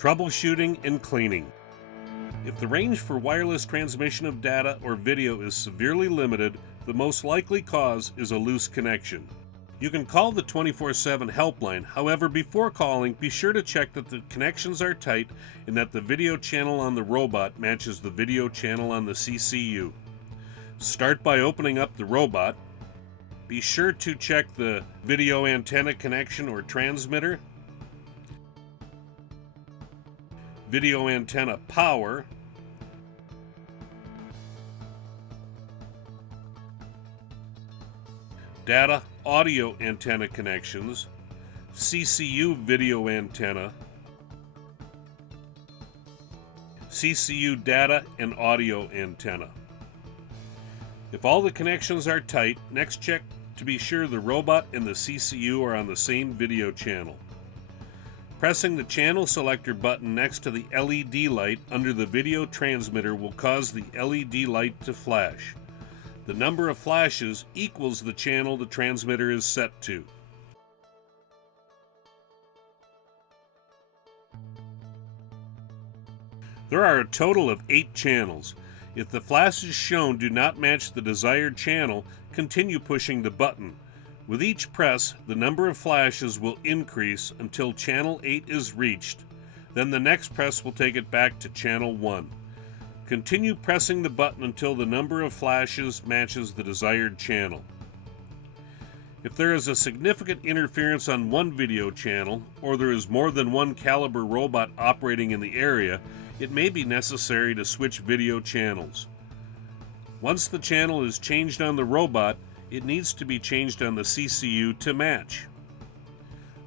Troubleshooting and Cleaning. If the range for wireless transmission of data or video is severely limited, the most likely cause is a loose connection. You can call the 24/7 helpline, however, before calling, be sure to check that the connections are tight and that the video channel on the robot matches the video channel on the CCU. Start by opening up the robot. Be sure to check the video antenna connection or transmitter, video antenna power, data audio antenna connections, CCU video antenna, CCU data and audio antenna. If all the connections are tight, next check to be sure the robot and the CCU are on the same video channel. Pressing the channel selector button next to the LED light under the video transmitter will cause the LED light to flash. The number of flashes equals the channel the transmitter is set to. There are a total of 8 channels. If the flashes shown do not match the desired channel, continue pushing the button. With each press, the number of flashes will increase until channel 8 is reached. Then the next press will take it back to channel 1. Continue pressing the button until the number of flashes matches the desired channel. If there is a significant interference on one video channel, or there is more than one caliber robot operating in the area, it may be necessary to switch video channels. Once the channel is changed on the robot, it needs to be changed on the CCU to match.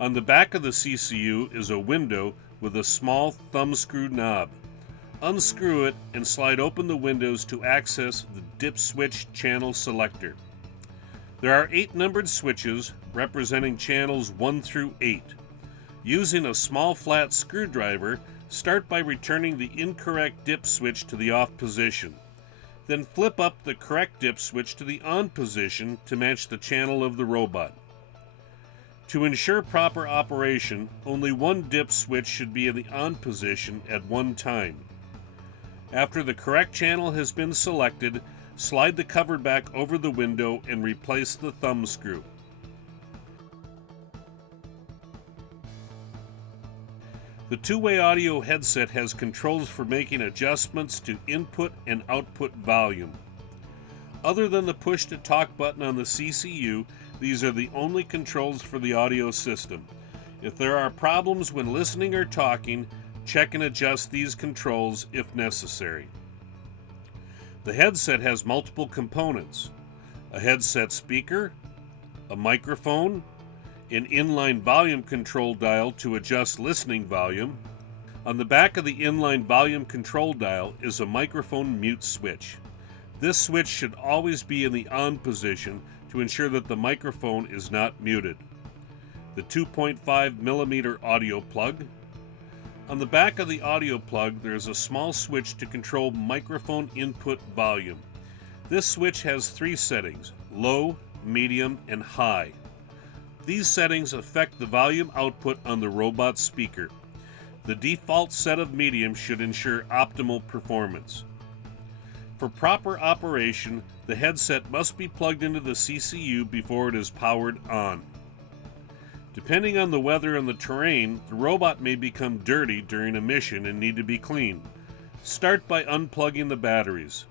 On the back of the CCU is a window with a small thumb screw knob. Unscrew it and slide open the windows to access the dip switch channel selector. There are 8 numbered switches representing channels 1 through 8. Using a small flat screwdriver, start by returning the incorrect dip switch to the off position. Then flip up the correct dip switch to the on position to match the channel of the robot. To ensure proper operation, only one dip switch should be in the on position at one time. After the correct channel has been selected, slide the cover back over the window and replace the thumb screw. The two-way audio headset has controls for making adjustments to input and output volume. Other than the push-to-talk button on the CCU, these are the only controls for the audio system. If there are problems when listening or talking, check and adjust these controls if necessary. The headset has multiple components: a headset speaker, a microphone, an inline volume control dial to adjust listening volume. On the back of the inline volume control dial is a microphone mute switch. This switch should always be in the on position to ensure that the microphone is not muted. The 2.5mm audio plug. On the back of the audio plug there is a small switch to control microphone input volume. This switch has 3 settings: low, medium, and high. These settings affect the volume output on the robot speaker. The default set of medium should ensure optimal performance. For proper operation, the headset must be plugged into the CCU before it is powered on. Depending on the weather and the terrain, the robot may become dirty during a mission and need to be cleaned. Start by unplugging the batteries.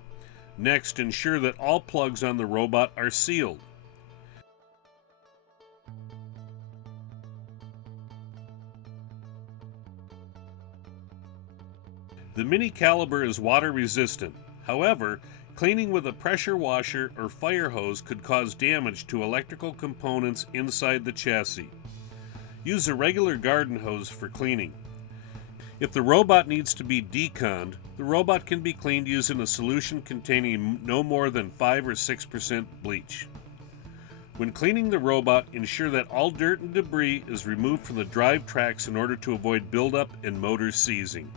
Next, ensure that all plugs on the robot are sealed. The mini caliber is water resistant. However, cleaning with a pressure washer or fire hose could cause damage to electrical components inside the chassis. Use a regular garden hose for cleaning. If the robot needs to be deconned, the robot can be cleaned using a solution containing no more than 5 or 6% bleach. When cleaning the robot, ensure that all dirt and debris is removed from the drive tracks in order to avoid buildup and motor seizing.